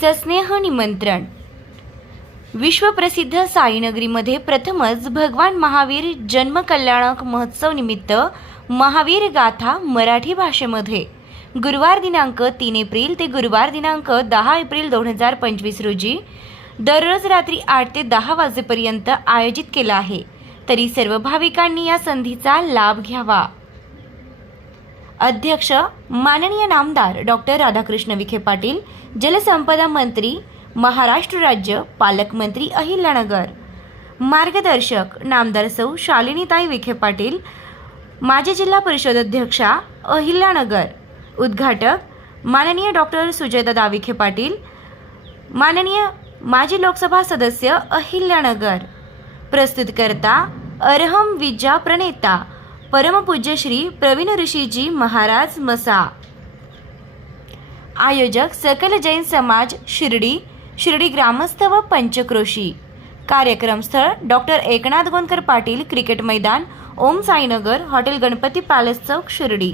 सस्नेह निमंत्रण. विश्वप्रसिद्ध साईनगरीमध्ये प्रथमच भगवान महावीर जन्मकल्याणक महोत्सव निमित्त महावीर गाथा मराठी भाषेमध्ये. गुरुवार दिनांक तीन एप्रिल ते गुरुवार दिनांक दहा एप्रिल दोन हजार पंचवीस रोजी दररोज रात्री आठ ते दहा वाजेपर्यंत आयोजित केला आहे. तरी सर्व भाविकांनी या संधीचा लाभ घ्यावा. अध्यक्ष माननीय नामदार डॉक्टर राधाकृष्ण विखे पाटील जलसंपदा मंत्री महाराष्ट्र राज्य पालकमंत्री अहिल्यानगर मार्गदर्शक नामदार सौ शालिनीताई विखे पाटील माजी जिल्हा परिषद अध्यक्षा अहिल्यानगर उद्घाटक माननीय डॉक्टर सुजयदादा विखे पाटील माननीय माजी लोकसभा सदस्य अहिल्यानगर प्रस्तुतकर्ता अरहम विजा प्रणेता परमपूज्य श्री प्रवीण ऋषीजी महाराज मसा. आयोजक सकल जैन समाज शिर्डी शिर्डी ग्रामस्थ व पंचक्रोशी. कार्यक्रम स्थळ डॉक्टर एकनाथ गोंदकर पाटील क्रिकेट मैदान ओम साईनगर हॉटेल गणपती पॅलेस चौक शिर्डी.